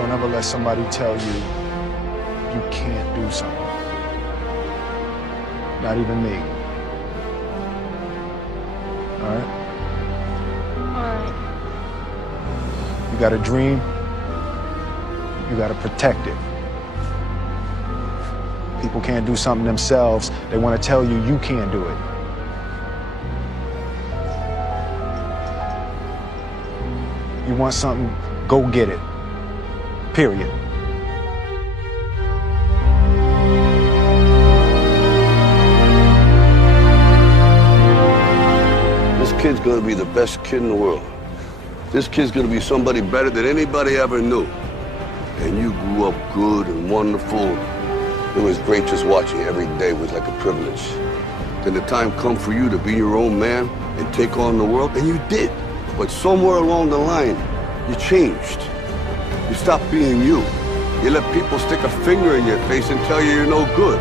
Don't ever let somebody tell you you can't do something. Not even me. All right? Alright. You got a dream, you got to protect it. People can't do something themselves. They want to tell you you can't do it. You want something, go get it. Period. This kid's gonna be the best kid in the world. This kid's gonna be somebody better than anybody ever knew. And you grew up good and wonderful. It was great just watching. Every day was like a privilege. Then the time come for you to be your own man and take on the world, and you did. But somewhere along the line, you changed. You stopped being you. You let people stick a finger in your face and tell you you're no good.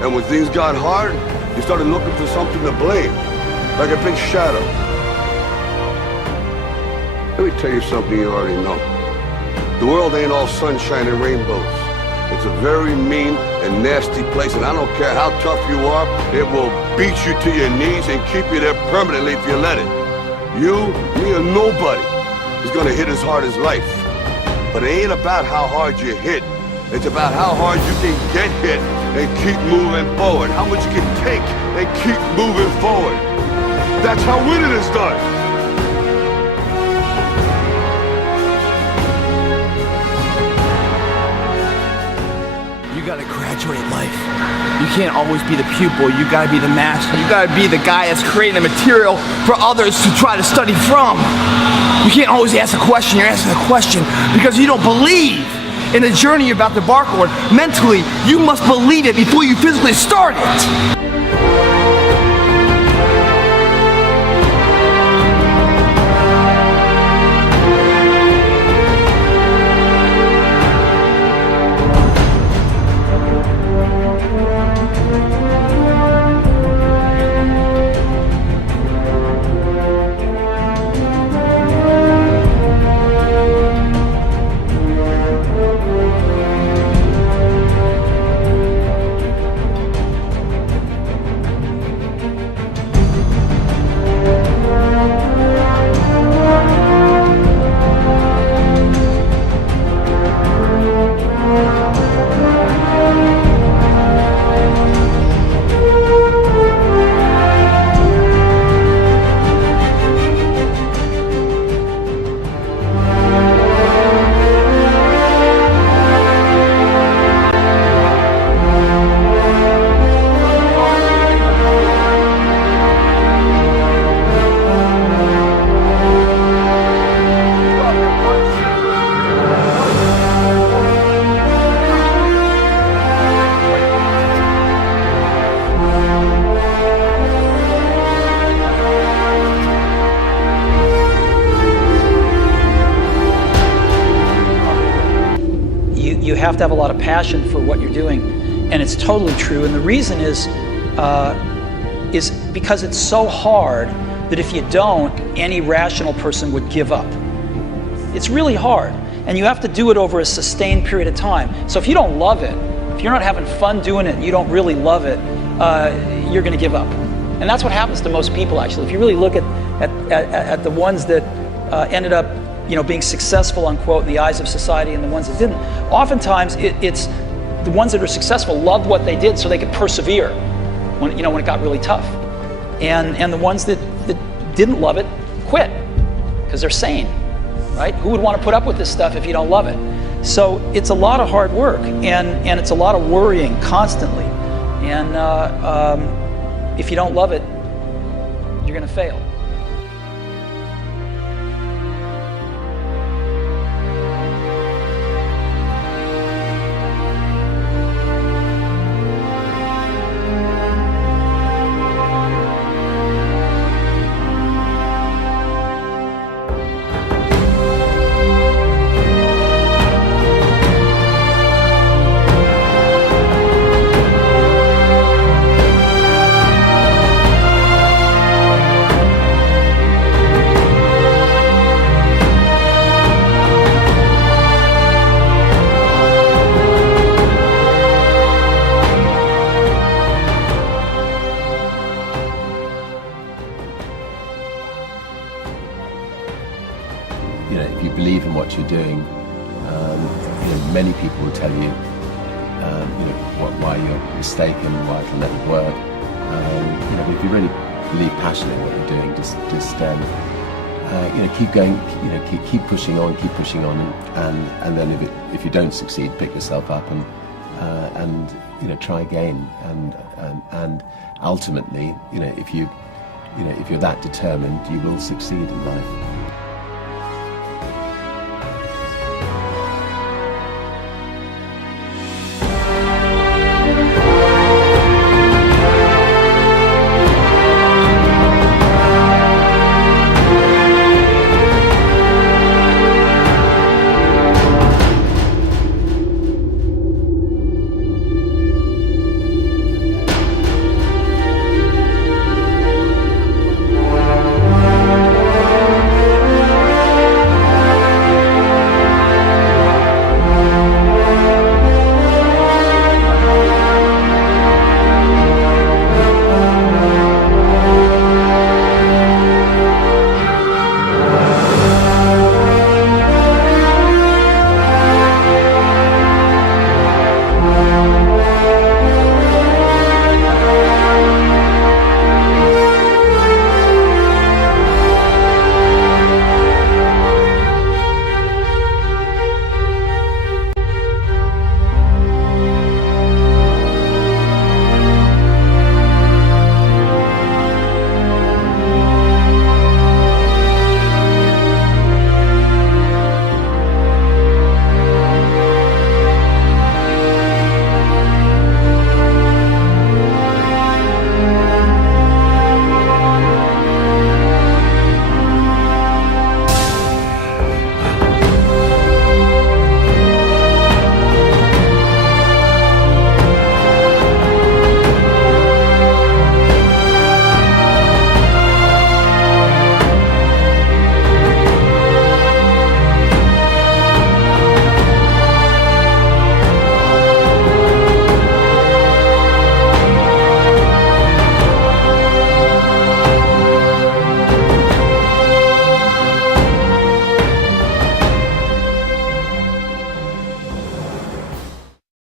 And when things got hard, you started looking for something to blame, like a big shadow. Let me tell you something you already know. The world ain't all sunshine and rainbows. It's a very mean and nasty place, and I don't care how tough you are, it will beat you to your knees and keep you there permanently if you let it. You, me, or nobody is gonna hit as hard as life. But it ain't about how hard you hit. It's about how hard you can get hit and keep moving forward. How much you can take and keep moving forward. That's how winning is done. You gotta graduate life. You can't always be the pupil, you gotta be the master. You gotta be the guy that's creating the material for others to try to study from. You can't always ask a question, you're asking a question because you don't believe in the journey you're about to embark on. Mentally, you must believe it before you physically start it. You have to have a lot of passion for what you're doing, and it's totally true. And the reason is because it's so hard that if you don't, any rational person would give up. It's really hard, and you have to do it over a sustained period of time. So if you don't love it, if you're not having fun doing it, and you don't really love it, you're going to give up. And that's what happens to most people, actually. If you really look at the ones that ended up being successful, unquote, in the eyes of society, and the ones that didn't. Oftentimes, it's the ones that are successful loved what they did so they could persevere when it got really tough. And the ones that didn't love it quit because they're sane, right? Who would want to put up with this stuff if you don't love it? So it's a lot of hard work, and it's a lot of worrying constantly. And if you don't love it, you're going to fail. many people will tell you, why you're mistaken, why it'll never work. But if you really believe passionately in what you're doing, just keep going, keep pushing on, and then if you don't succeed, pick yourself up and try again, and ultimately, if you're that determined, you will succeed in life.